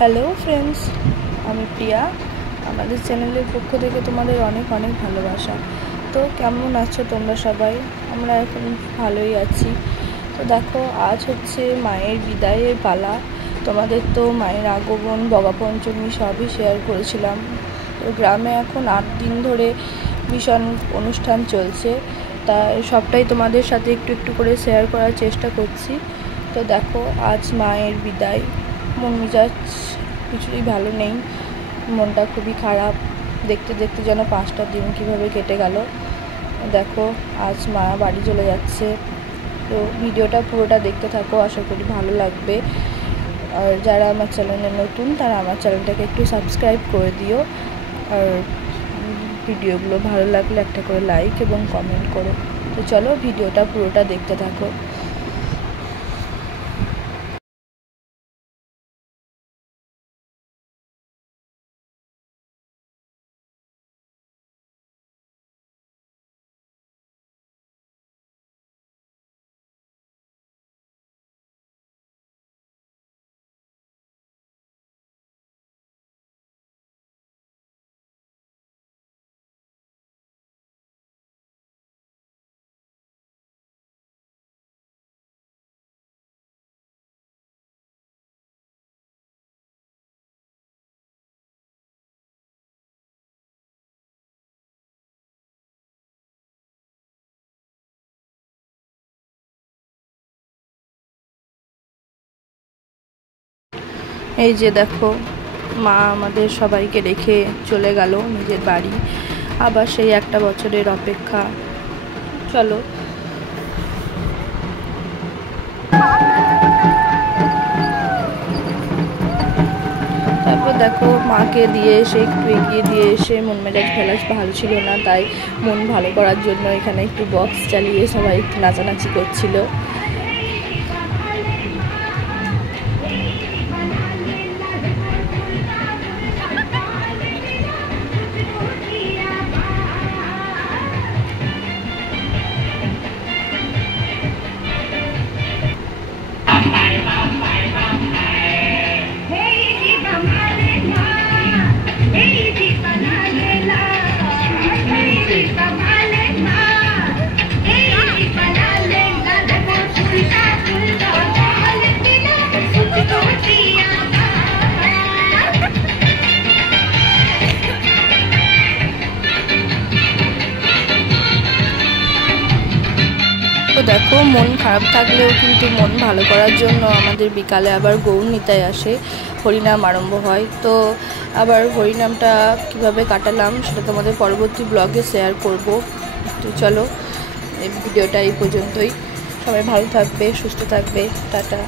Hello friends, আমি প্রিয়া। আমাদের চ্যানেলের পক্ষ থেকে তোমাদের অনেক অনেক ভালোবাসা। তো কেমন আছো তোমরা সবাই? আমরা এখন ভালোই আছি। তো দেখো, আজ হচ্ছে মায়ের বিদায়ের পালা। তোমাদের তো মায়ের আগমন, বগাপঞ্চমী সবই শেয়ার করেছিলাম। তো গ্রামে এখন 8 দিন ধরে ভীষণ অনুষ্ঠান চলছে, তা সবটাই তোমাদের সাথে একটু একটু করে শেয়ার করার চেষ্টা করছি। তো দেখো, আজ মায়ের বিদায়। মন মেজাজ কিছুই ভালো নেই, মনটা খুবই খারাপ। দেখতে দেখতে যেন 5টা দিন কীভাবে কেটে গেল। দেখো, আজ মা বাড়ি চলে যাচ্ছে। তো ভিডিওটা পুরোটা দেখতে থাকো, আশা করি ভালো লাগবে। আর যারা আমার চ্যানেলে নতুন, তারা আমার চ্যানেলটাকে একটু সাবস্ক্রাইব করে দিও। আর ভিডিওগুলো ভালো লাগলে একটা করে লাইক এবং কমেন্ট করো। তো চলো, ভিডিওটা পুরোটা দেখতে থাকো। এই যে দেখো, মা আমাদের সবাইকে রেখে চলে গেল নিজের বাড়ি। আবার সেই একটা বছরের অপেক্ষা। চলো, তারপর দেখো, মাকে দিয়ে এসে একটু এগিয়ে দিয়ে এসে মন মেজাজ ভালো ছিল না, তাই মন ভালো করার জন্য এখানে একটু বক্স চালিয়ে সবাই একটু নাচানাচি করছিল। তো দেখো, মন খারাপ থাকলেও কিন্তু মন ভালো করার জন্য আমাদের বিকালে আবার গৌর নিতাই আসে, হরিনাম আরম্ভ হয়। তো আবার হরিনামটা কিভাবে কাটালাম সেটা তোমাদের পরবর্তী ব্লগে শেয়ার করব। তো চলো, এই ভিডিওটা এই পর্যন্তই। সবাই ভালো থাকবে, সুস্থ থাকবে। টাটা।